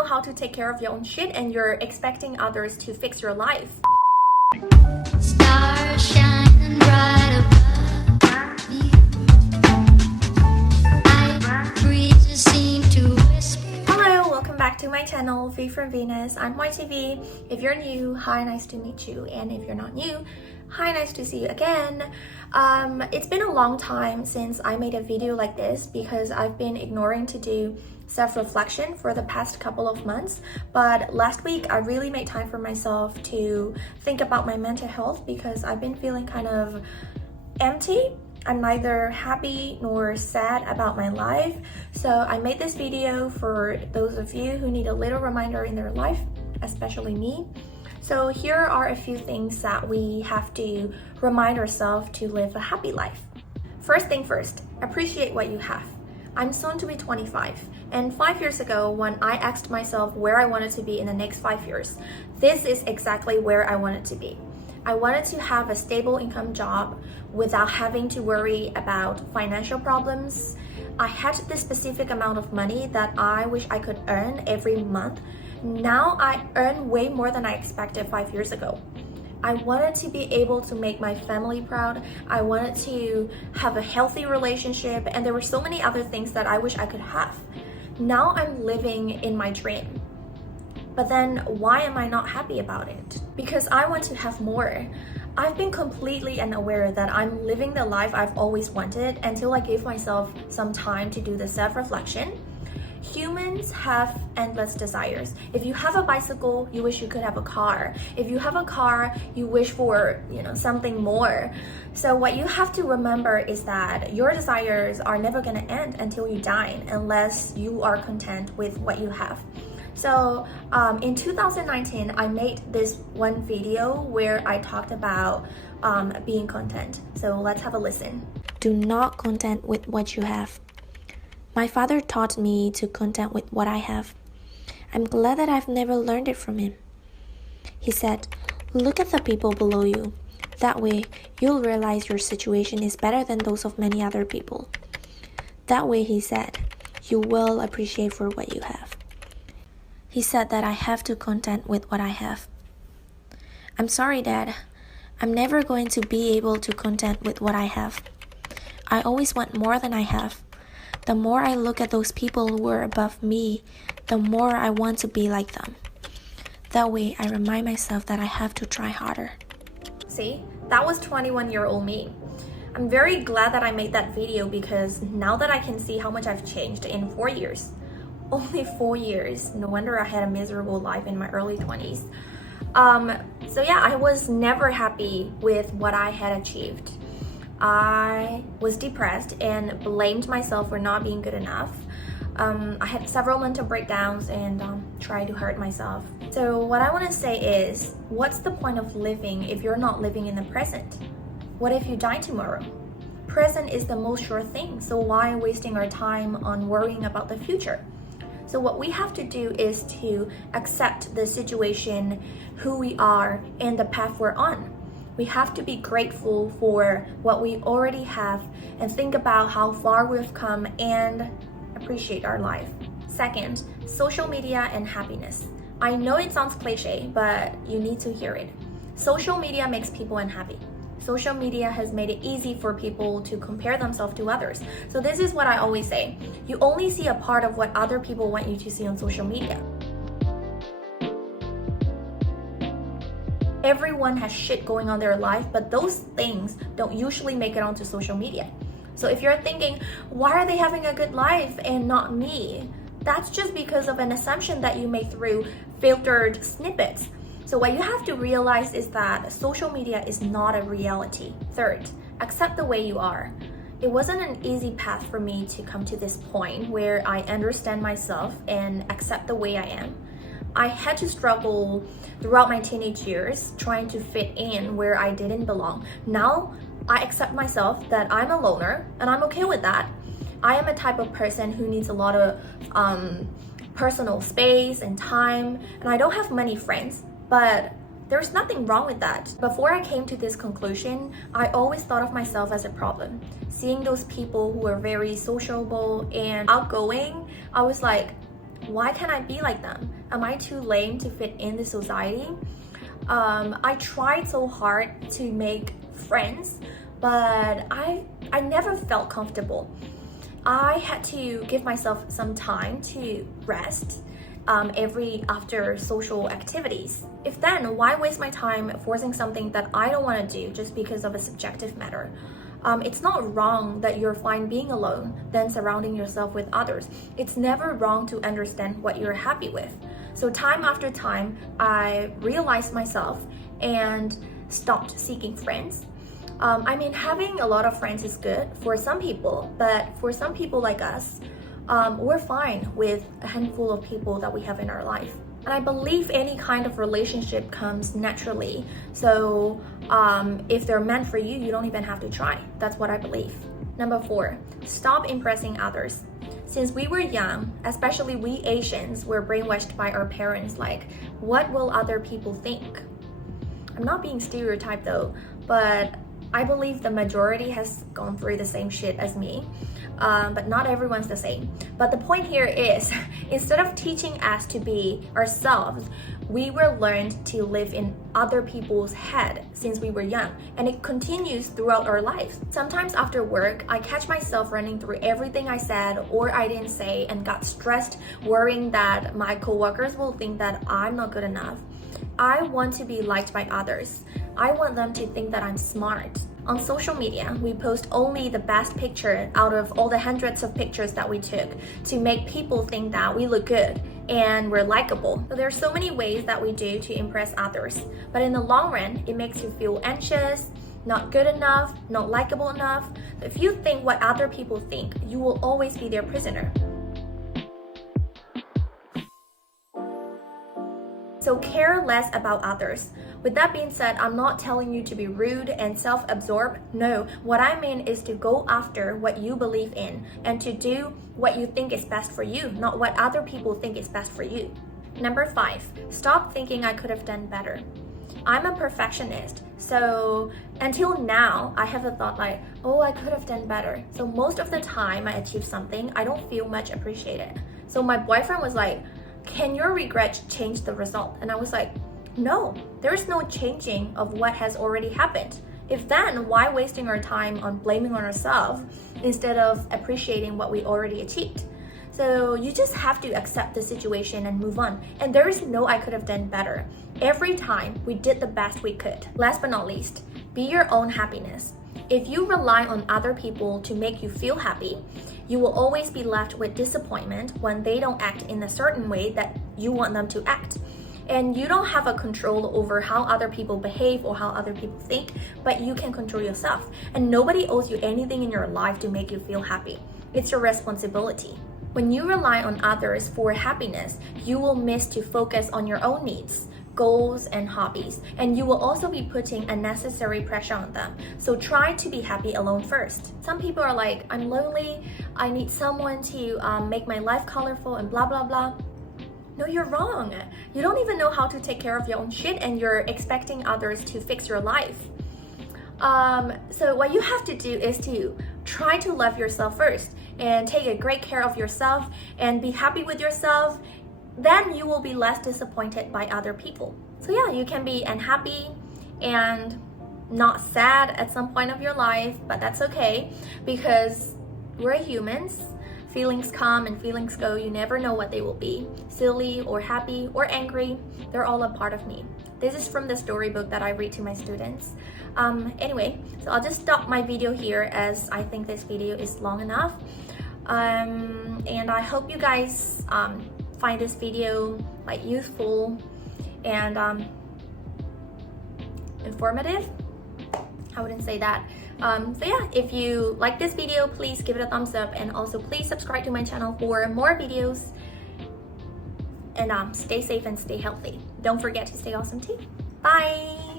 know how to take care of your own shit and you're expecting others to fix your life. Stars shining bright above me. Night breezes seem to whisper. Hello, welcome back to my channel, V from Venus. I'm YTV. If you're new, hi, nice to meet you. And if you're not new, hi, nice to see you again. It's been a long time since I made a video like this because I've been ignoring to do self-reflection for the past couple of months. But last week, I really made time for myself to think about my mental health because I've been feeling kind of empty. I'm neither happy nor sad about my life. So I made this video for those of you who need a little reminder in their life, especially me. So here are a few things that we have to remind ourselves to live a happy life. First thing first, appreciate what you have. I'm soon to be 25, and 5 years ago when I asked myself where I wanted to be in the next 5 years, this is exactly where I wanted to be. I wanted to have a stable income job without having to worry about financial problems. I had this specific amount of money that I wish I could earn every month. Now I earn way more than I expected 5 years ago. I wanted to be able to make my family proud. I wanted to have a healthy relationship, and there were so many other things that I wish I could have. Now I'm living in my dream. But then why am I not happy about it? Because I want to have more. I've been completely unaware that I'm living the life I've always wanted until I gave myself some time to do the self-reflection. Humans have endless desires. If you have a bicycle, you wish you could have a car. If you have a car, you wish for, something more. So what you have to remember is that your desires are never going to end until you die, unless you are content with what you have. So in 2019, I made this one video where I talked about being content. So let's have a listen. Do not content with what you have. My father taught me to content with what I have. I'm glad that I've never learned it from him. He said, look at the people below you. That way, you'll realize your situation is better than those of many other people. That way, he said, you will appreciate for what you have. He said that I have to content with what I have. I'm sorry, Dad. I'm never going to be able to content with what I have. I always want more than I have. The more I look at those people who are above me, the more I want to be like them. That way, I remind myself that I have to try harder. See, that was 21-year-old me. I'm very glad that I made that video because now that I can see how much I've changed in 4 years. Only 4 years. No wonder I had a miserable life in my early 20s. So yeah, I was never happy with what I had achieved. I was depressed and blamed myself for not being good enough. I had several mental breakdowns and tried to hurt myself. So what I want to say is, what's the point of living if you're not living in the present? What if you die tomorrow? Present is the most sure thing, so why wasting our time on worrying about the future? So what we have to do is to accept the situation, who we are, and the path we're on. We have to be grateful for what we already have and think about how far we've come and appreciate our life. Second, social media and happiness. I know it sounds cliche, but you need to hear it. Social media makes people unhappy. Social media has made it easy for people to compare themselves to others. So this is what I always say. You only see a part of what other people want you to see on social media. Everyone has shit going on in their life, but those things don't usually make it onto social media. So if you're thinking, why are they having a good life and not me? That's just because of an assumption that you made through filtered snippets. So what you have to realize is that social media is not a reality. Third, accept the way you are. It wasn't an easy path for me to come to this point where I understand myself and accept the way I am. I had to struggle throughout my teenage years trying to fit in where I didn't belong. Now, I accept myself that I'm a loner and I'm okay with that. I am a type of person who needs a lot of personal space and time, and I don't have many friends, but there's nothing wrong with that. Before I came to this conclusion, I always thought of myself as a problem. Seeing those people who are very sociable and outgoing, I was like, why can't I be like them? Am I too lame to fit in the society? I tried so hard to make friends, but I never felt comfortable. I had to give myself some time to rest after social activities. If then, why waste my time forcing something that I don't want to do just because of a subjective matter? It's not wrong that you're fine being alone than surrounding yourself with others. It's never wrong to understand what you're happy with. So time after time, I realized myself and stopped seeking friends. Having a lot of friends is good for some people, but for some people like us, we're fine with a handful of people that we have in our life. And I believe any kind of relationship comes naturally. So if they're meant for you, you don't even have to try. That's what I believe. Number 4, stop impressing others. Since we were young, especially we Asians, were brainwashed by our parents like, what will other people think? I'm not being stereotyped though, but I believe the majority has gone through the same shit as me, but not everyone's the same. But the point here is, instead of teaching us to be ourselves, we were learned to live in other people's head since we were young, and it continues throughout our lives. Sometimes after work, I catch myself running through everything I said or I didn't say and got stressed, worrying that my coworkers will think that I'm not good enough. I want to be liked by others. I want them to think that I'm smart. On social media, we post only the best picture out of all the hundreds of pictures that we took to make people think that we look good and we're likable. So there are so many ways that we do to impress others, but in the long run, it makes you feel anxious, not good enough, not likable enough. If you think what other people think, you will always be their prisoner. So care less about others. With that being said, I'm not telling you to be rude and self-absorbed. No, what I mean is to go after what you believe in and to do what you think is best for you, not what other people think is best for you. Number 5, stop thinking I could have done better. I'm a perfectionist, so until now, I have a thought like, oh, I could have done better. So most of the time I achieve something, I don't feel much appreciated. So my boyfriend was like, can your regrets change the result? And I was like, no, there is no changing of what has already happened. If then, why wasting our time on blaming on ourselves instead of appreciating what we already achieved? So you just have to accept the situation and move on. And there is no I could have done better. Every time we did the best we could. Last but not least, be your own happiness. If you rely on other people to make you feel happy, you will always be left with disappointment when they don't act in a certain way that you want them to act. And you don't have a control over how other people behave or how other people think, but you can control yourself. And nobody owes you anything in your life to make you feel happy. It's your responsibility. When you rely on others for happiness, you will miss to focus on your own needs, goals, and hobbies, and you will also be putting unnecessary pressure on them. So try to be happy alone first. Some people are like, I'm lonely, I need someone to make my life colorful and blah blah blah. No, you're wrong. You don't even know how to take care of your own shit and you're expecting others to fix your life. So what you have to do is to try to love yourself first and take a great care of yourself and be happy with yourself. Then you will be less disappointed by other people. So yeah, you can be unhappy and not sad at some point of your life, but that's okay because we're humans. Feelings come and feelings go. You never know what they will be. Silly or happy or angry, they're all a part of me. This is from the storybook that I read to my students. Anyway, so I'll just stop my video here as I think this video is long enough. And I hope you guys find this video like useful and informative. I wouldn't say that. So yeah, if you like this video, please give it a thumbs up and also please subscribe to my channel for more videos. And stay safe and stay healthy. Don't forget to stay awesome too. Bye!